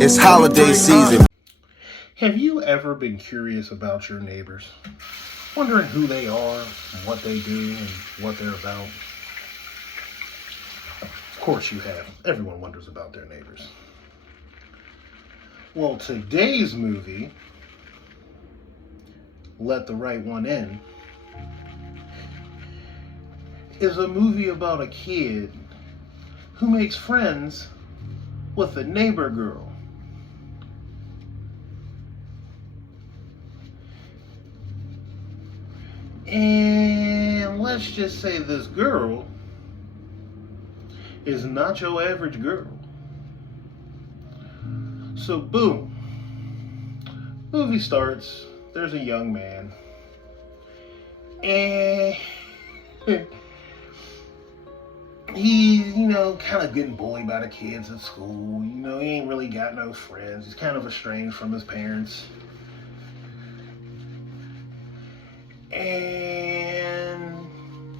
It's holiday season. Have you ever been curious about your neighbors? Wondering who they are, what they do, and what they're about? Of course you have. Everyone wonders about their neighbors. Well, today's movie, Let the Right One In, is a movie about a kid who makes friends with a neighbor girl. And let's just say this girl is not your average girl. So boom, movie starts, there's a young man, and he's, kind of getting bullied by the kids at school. He ain't really got no friends. He's kind of estranged from his parents. And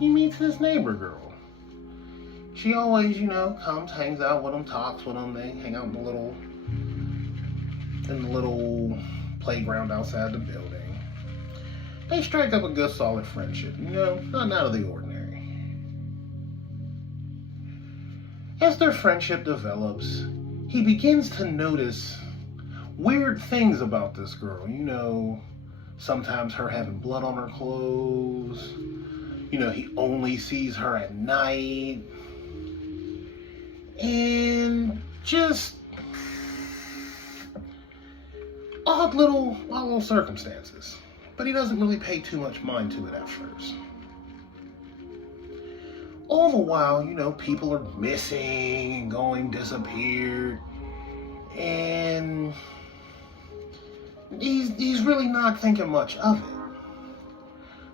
he meets this neighbor girl. She always, comes, hangs out with him, talks with him. They hang out in the little playground outside the building. They strike up a good, solid friendship. Nothing out of the ordinary. As their friendship develops, he begins to notice weird things about this girl. Sometimes her having blood on her clothes. He only sees her at night. And just odd little circumstances. But he doesn't really pay too much mind to it at first. All the while, people are missing, going disappeared. And he's really not thinking much of it.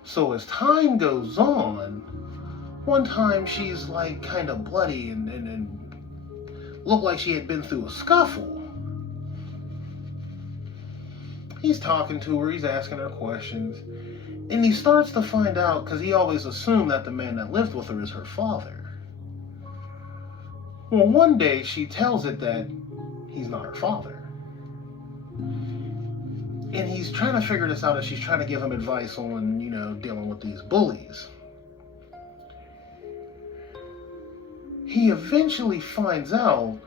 So as time goes on, one time she's like kind of bloody and looked like she had been through a scuffle. He's talking to her, he's asking her questions, and he starts to find out, because he always assumed that the man that lived with her is her father. Well, one day she tells it that he's not her father. And he's trying to figure this out as she's trying to give him advice on, dealing with these bullies. He eventually finds out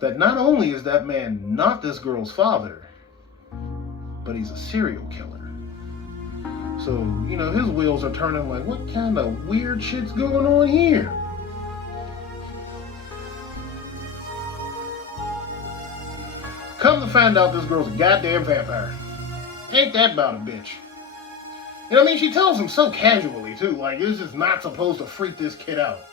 that not only is that man not this girl's father, but he's a serial killer. So, his wheels are turning like, what kind of weird shit's going on here? Come to find out this girl's a goddamn vampire. Ain't that about a bitch? She tells him so casually, too. Like, this is not supposed to freak this kid out.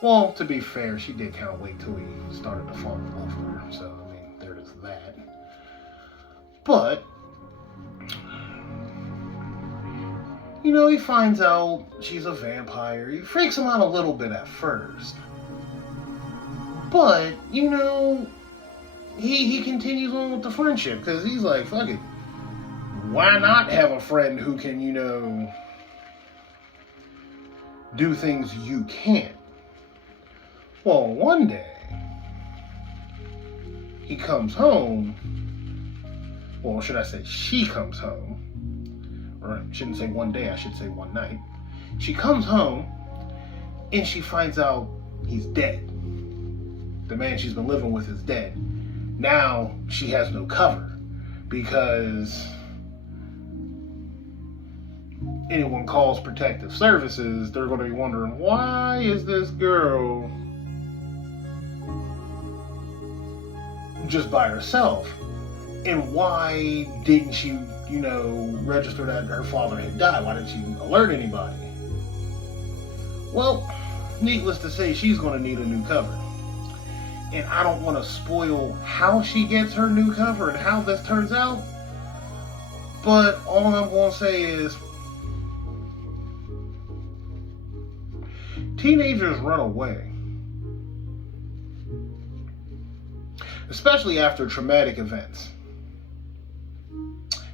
Well, to be fair, she did kind of wait till he started to fall in love with her. So, there is that. But, he finds out she's a vampire. He freaks him out a little bit at first. But, he continues on with the friendship, because he's like, fuck it. Why not have a friend who can, do things you can't? Well, one day, he comes home. Well, should I say she comes home? Or I shouldn't say one day, I should say one night. She comes home, and she finds out he's dead. The man she's been living with is dead. Now she has no cover, because anyone calls protective services, they're going to be wondering, why is this girl just by herself? And why didn't she, register that her father had died? Why didn't she alert anybody? Well, needless to say, she's going to need a new cover. And I don't want to spoil how she gets her new cover and how this turns out. But all I'm going to say is, teenagers run away. Especially after traumatic events.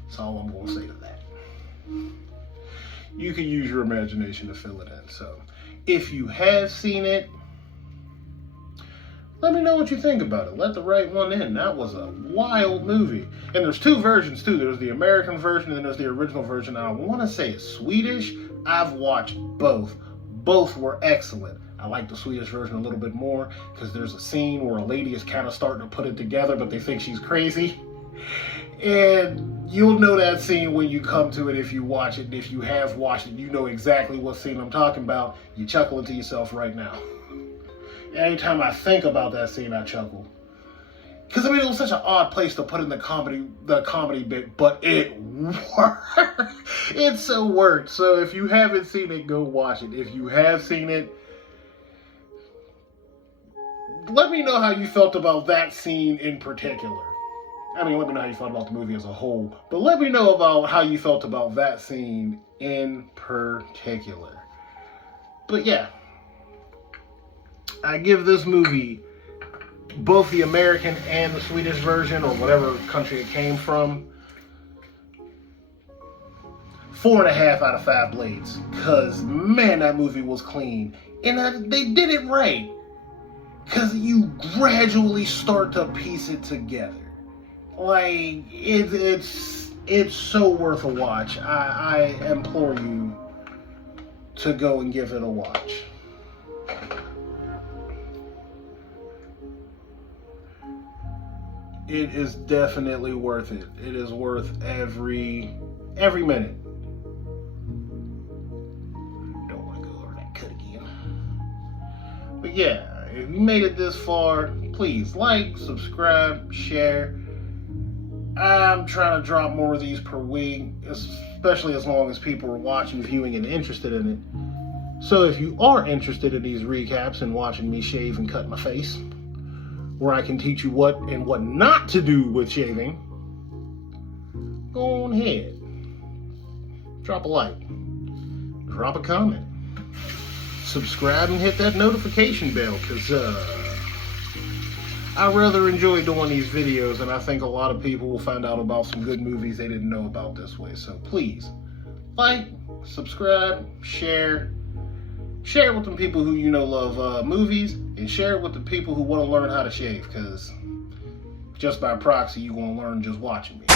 That's all I'm going to say to that. You can use your imagination to fill it in. So, if you have seen it, Let me know what you think about it. Let the right one in. That was a wild movie. And there's two versions too. There's the American version and then there's the original version. And I want to say it's Swedish. I've watched both. Both were excellent. I like the Swedish version a little bit more because there's a scene where a lady is kind of starting to put it together, but they think she's crazy. And you'll know that scene when you come to it if you watch it. And if you have watched it, you know exactly what scene I'm talking about. You chuckle to yourself right now. Anytime I think about that scene, I chuckle. Because, I mean, it was such an odd place to put in the comedy bit, but it worked. It so worked. So if you haven't seen it, go watch it. If you have seen it, let me know how you felt about that scene in particular. I mean, let me know how you felt about the movie as a whole, but let me know about how you felt about that scene in particular. But yeah, I give this movie, both the American and the Swedish version, or whatever country it came from, 4.5 out of 5 blades. Because, man, that movie was clean. And they did it right. Because you gradually start to piece it together. Like, it's so worth a watch. I implore you to go and give it a watch. It is definitely worth it. It is worth every minute. Don't want to go over that cut again. But yeah, if you made it this far, please like, subscribe, share. I'm trying to drop more of these per week, especially as long as people are watching, viewing, and interested in it. So if you are interested in these recaps and watching me shave and cut my face, where I can teach you what and what not to do with shaving, go on ahead. Drop a like. Drop a comment. Subscribe and hit that notification bell, because I rather enjoy doing these videos, and I think a lot of people will find out about some good movies they didn't know about this way. So please, like, subscribe, share. Share it with the people who you know love movies, and share it with the people who want to learn how to shave, because just by proxy, you're going to learn just watching me.